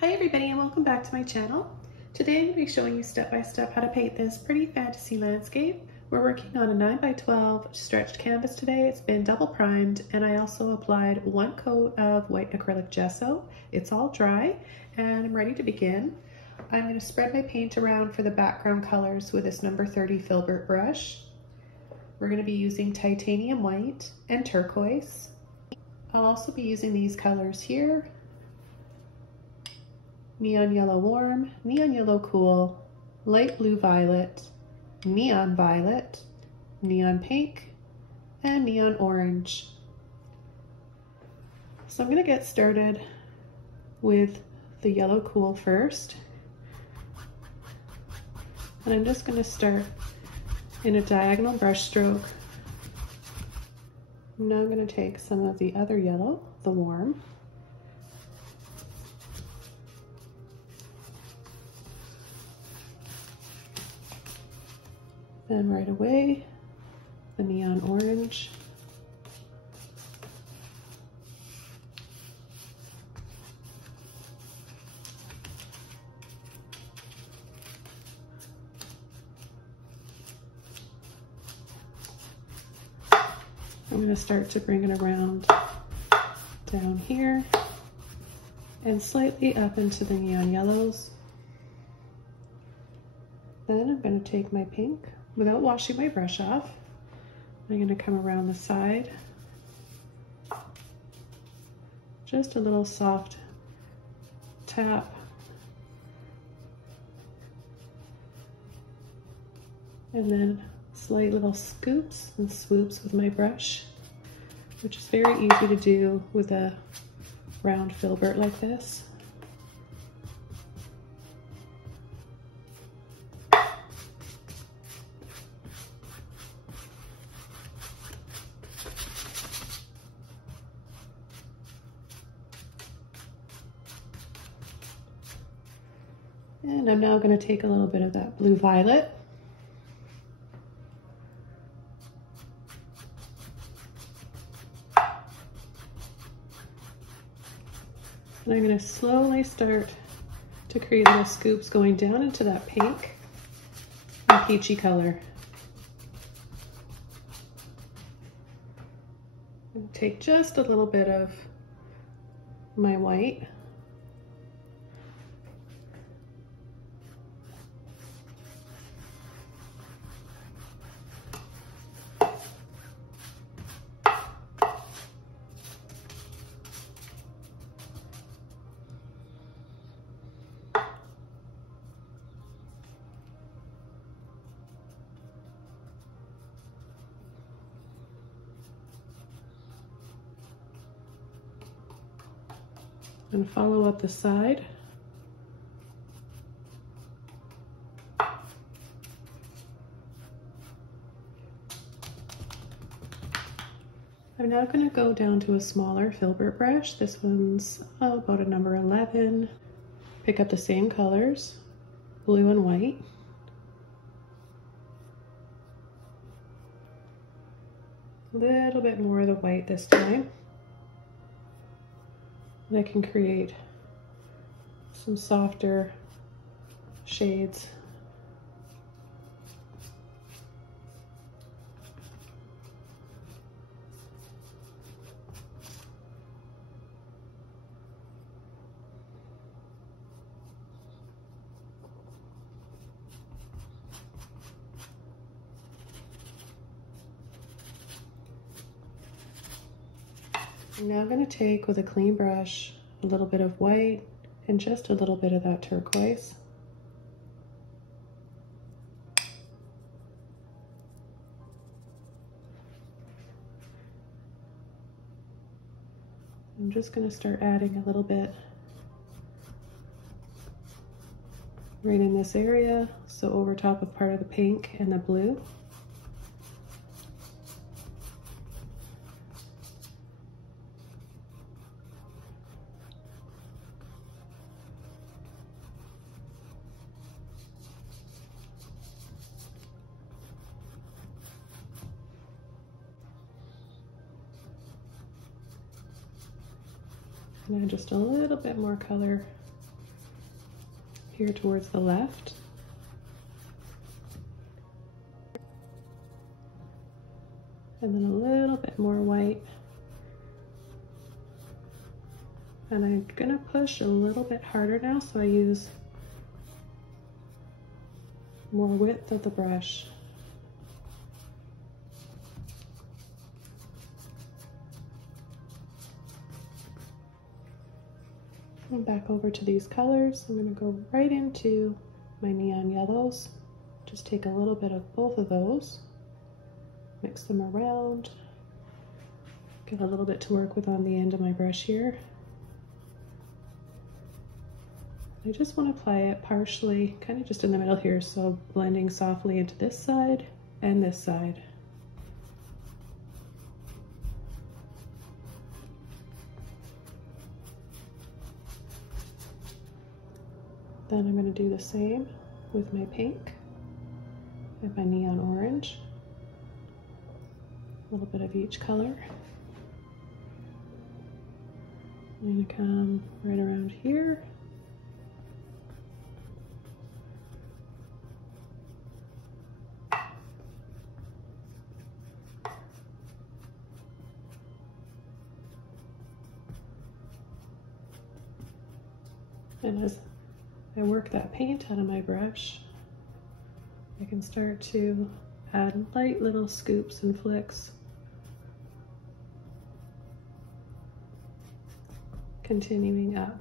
Hi everybody and welcome back to my channel. Today I'm going to be showing you step by step how to paint this pretty fantasy landscape. We're working on a 9x12 stretched canvas today. It's been double primed and I also applied one coat of white acrylic gesso. It's all dry and I'm ready to begin. I'm going to spread my paint around for the background colors with this number 30 Filbert brush. We're going to be using titanium white and turquoise. I'll also be using these colors here: neon yellow warm, neon yellow cool, light blue violet, neon violet, neon pink, and neon orange. So I'm going to get started with the yellow cool first. And I'm just going to start in a diagonal brush stroke. Now I'm going to take some of the other yellow, the warm, then right away, the neon orange, I'm going to start to bring it around down here and slightly up into the neon yellows. Then I'm going to take my pink without washing my brush off. I'm going to come around the side. Just a little soft tap. And then slight little scoops and swoops with my brush, which is very easy to do with a round filbert like this. And I'm now going to take a little bit of that blue violet and I'm going to slowly start to create little scoops going down into that pink and peachy color. And take just a little bit of my white . And follow up the side. I'm now going to go down to a smaller filbert brush. This one's about a number 11. Pick up the same colors, blue and white. A little bit more of the white this time. And I can create some softer shades. I'm now going to take with a clean brush a little bit of white and just a little bit of that turquoise. I'm just going to start adding a little bit right in this area, so over top of part of the pink and the blue. And add just a little bit more color here towards the left. And then a little bit more white. And I'm gonna push a little bit harder now, so I use more width of the brush. And back over to these colors. I'm gonna go right into my neon yellows. Just take a little bit of both of those, mix them around, get a little bit to work with on the end of my brush here. I just want to apply it partially, kind of just in the middle here, so blending softly into this side and this side. Then I'm going to do the same with my pink and my neon orange. A little bit of each color. I'm going to come right around here. And as I work that paint out of my brush, I can start to add light little scoops and flicks, continuing up.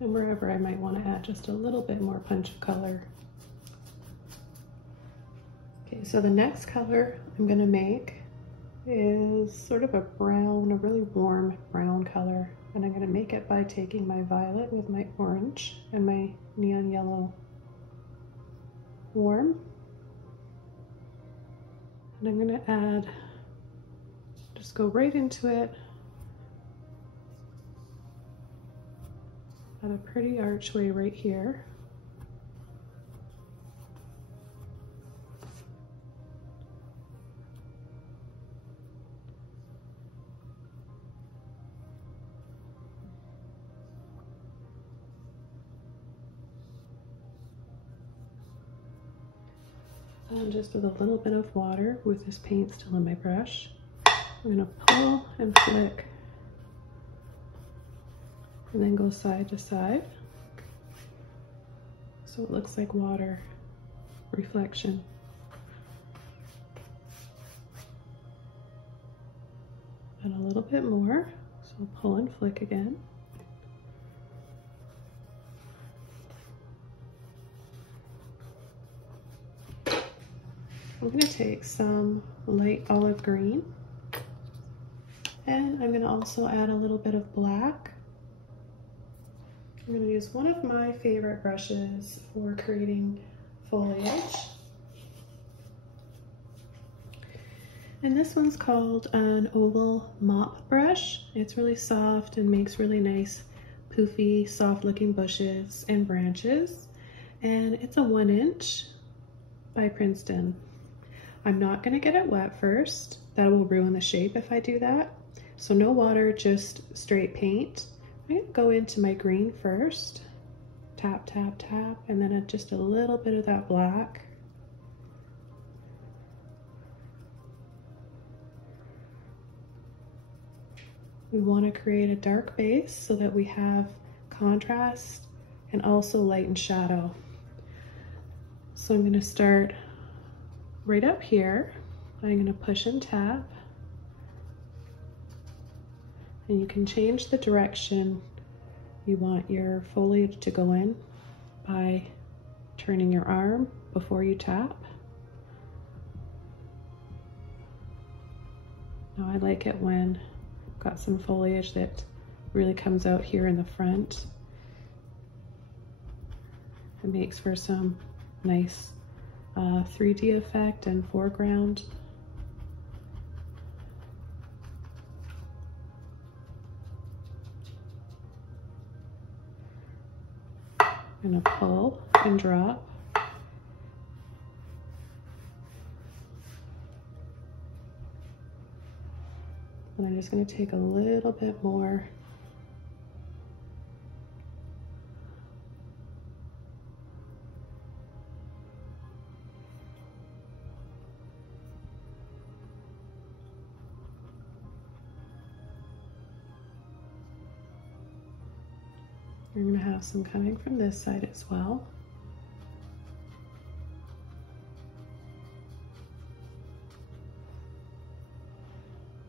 And wherever I might want to add just a little bit more punch of color. Okay, so the next color I'm going to make is sort of a brown, a really warm brown color. And I'm going to make it by taking my violet with my orange and my neon yellow warm. And I'm going to add, just go right into it, add a pretty archway right here. And just with a little bit of water with this paint still in my brush, I'm going to pull and flick and then go side to side so it looks like water reflection. And a little bit more, so pull and flick again. I'm going to take some light olive green, and I'm going to also add a little bit of black. I'm going to use one of my favorite brushes for creating foliage. And this one's called an oval mop brush. It's really soft and makes really nice, poofy, soft looking bushes and branches. And it's a 1" by Princeton. I'm not going to get it wet first. That will ruin the shape if I do that. So no water, just straight paint. I'm going to go into my green first. Tap, tap, tap, and then just a little bit of that black. We want to create a dark base so that we have contrast and also light and shadow. So I'm going to start right up here. I'm going to push and tap, and you can change the direction you want your foliage to go in by turning your arm before you tap. Now I like it when I've got some foliage that really comes out here in the front. It makes for some nice 3D effect and foreground. I'm going to pull and drop. And I'm just going to take a little bit more We're going to have some coming from this side as well.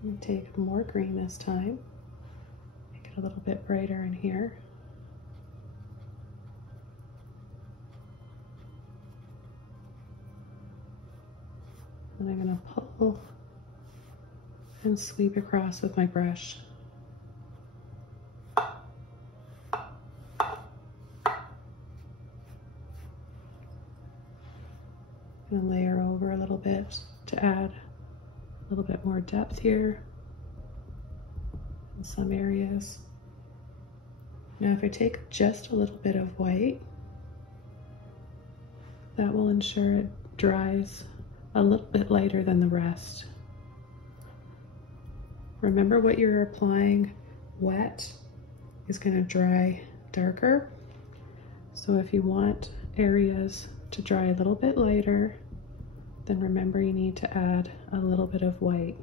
I'm going to take more green this time, make it a little bit brighter in here. And I'm going to pull and sweep across with my brush. And layer over a little bit to add a little bit more depth here in some areas. Now if I take just a little bit of white, that will ensure it dries a little bit lighter than the rest. Remember, what you're applying wet is going to dry darker. So if you want areas to dry a little bit lighter, then remember you need to add a little bit of white.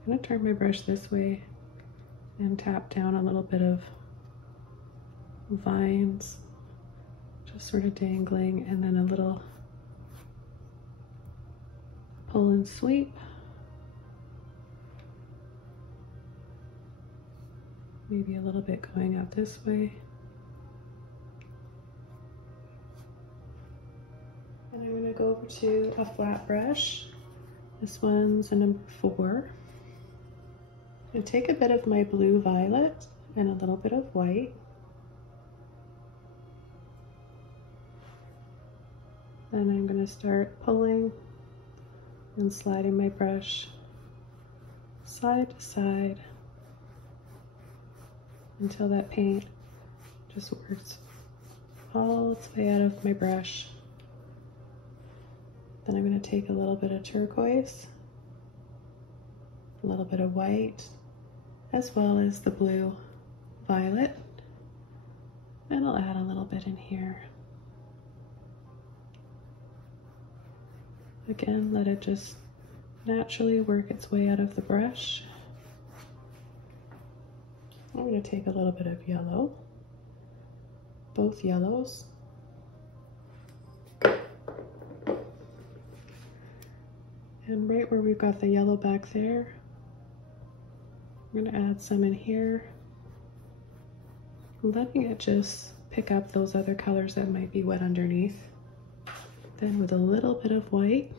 I'm going to turn my brush this way and tap down a little bit of vines, just sort of dangling, and then a little pull and sweep. Maybe a little bit going out this way. And I'm going to go over to a flat brush. This one's a number 4. I'm going to take a bit of my blue violet and a little bit of white. Then I'm going to start pulling and sliding my brush side to side until that paint just works all its way out of my brush. Then I'm going to take a little bit of turquoise, a little bit of white, as well as the blue violet, and I'll add a little bit in here. Again, let it just naturally work its way out of the brush. I'm going to take a little bit of yellow, both yellows. And right where we've got the yellow back there, I'm going to add some in here, letting it just pick up those other colors that might be wet underneath. Then with a little bit of white,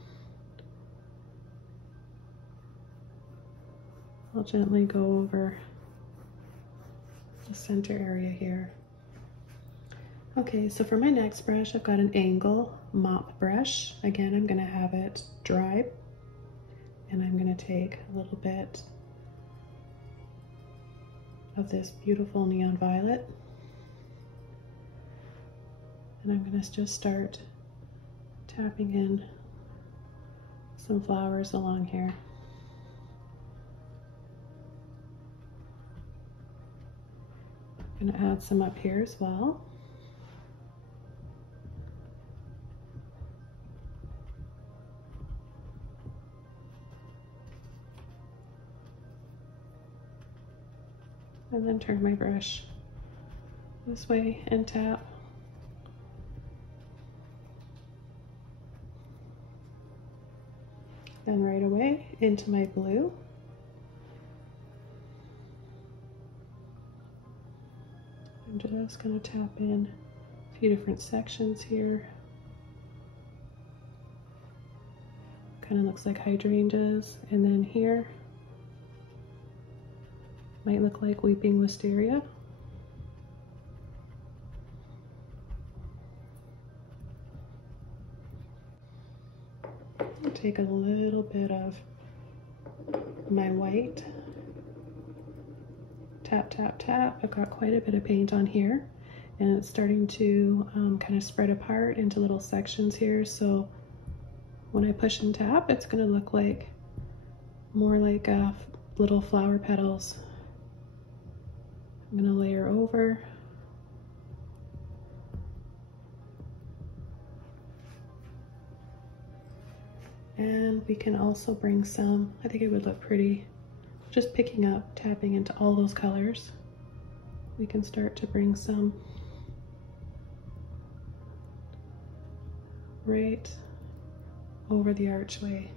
I'll gently go over the center area here. Okay, so for my next brush, I've got an angle mop brush. Again, I'm going to have it dry, and I'm going to take a little bit of this beautiful neon violet, and I'm going to just start tapping in some flowers along here. I'm going to add some up here as well. And then turn my brush this way and tap. And right away into my blue. I'm just going to tap in a few different sections here. Kind of looks like hydrangeas. And then here might look like weeping wisteria. I'll take a little bit of my white. Tap, tap, tap. I've got quite a bit of paint on here, and it's starting to kind of spread apart into little sections here. So when I push and tap, it's going to look like more like little flower petals. I'm going to layer over. And we can also bring some, I think it would look pretty, just picking up, tapping into all those colors. We can start to bring some right over the archway.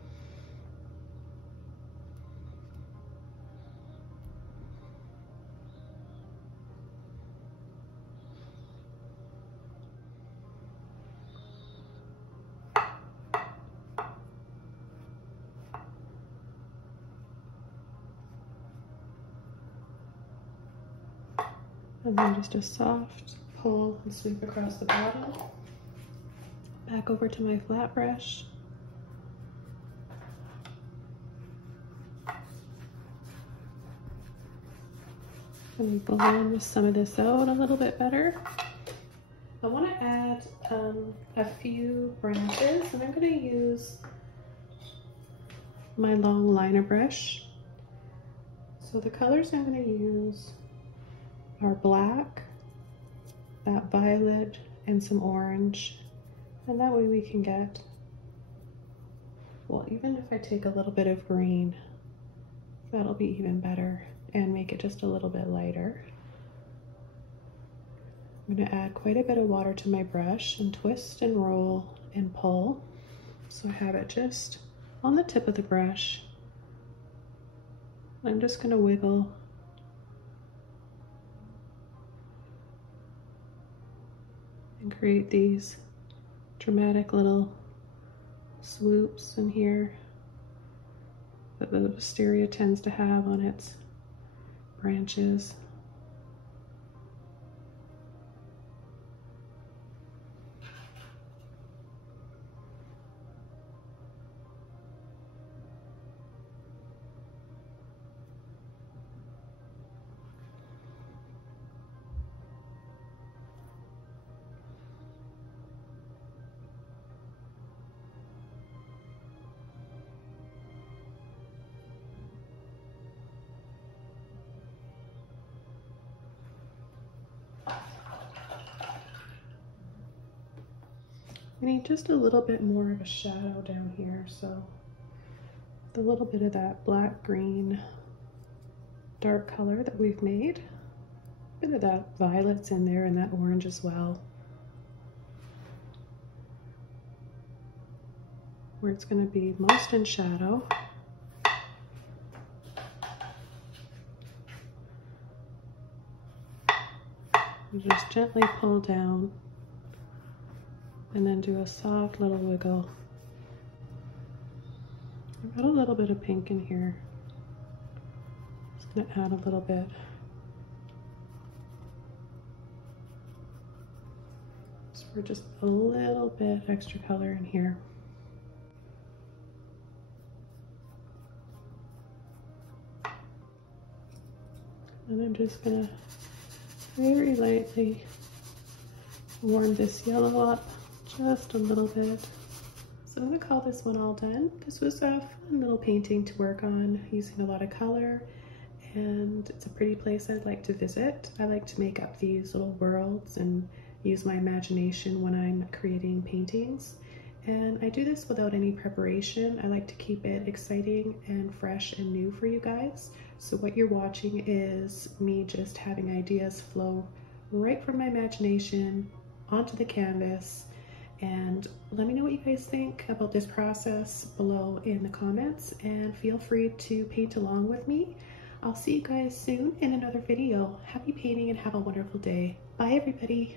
And then just a soft pull and sweep across the bottom. Back over to my flat brush. Let me blend with some of this out a little bit better. I want to add a few branches, and I'm going to use my long liner brush. So the colors I'm going to use are black, that violet, and some orange. And that way we can get, well, even if I take a little bit of green, that'll be even better and make it just a little bit lighter. I'm going to add quite a bit of water to my brush and twist and roll and pull. So I have it just on the tip of the brush. I'm just going to wiggle and create these dramatic little swoops in here that the wisteria tends to have on its branches. I need just a little bit more of a shadow down here, so the little bit of that black green dark color that we've made, a bit of that violet's in there and that orange as well, where it's going to be most in shadow. You just gently pull down and then do a soft little wiggle. I've got a little bit of pink in here. Just gonna add a little bit. So for just a little bit extra color in here. And I'm just gonna very lightly warm this yellow up just a little bit. So I'm gonna call this one all done. This was a fun little painting to work on using a lot of color, and it's a pretty place I'd like to visit. I like to make up these little worlds and use my imagination when I'm creating paintings. And I do this without any preparation. I like to keep it exciting and fresh and new for you guys. So what you're watching is me just having ideas flow right from my imagination onto the canvas. And let me know what you guys think about this process below in the comments, and feel free to paint along with me. I'll see you guys soon in another video. Happy painting and have a wonderful day. Bye everybody.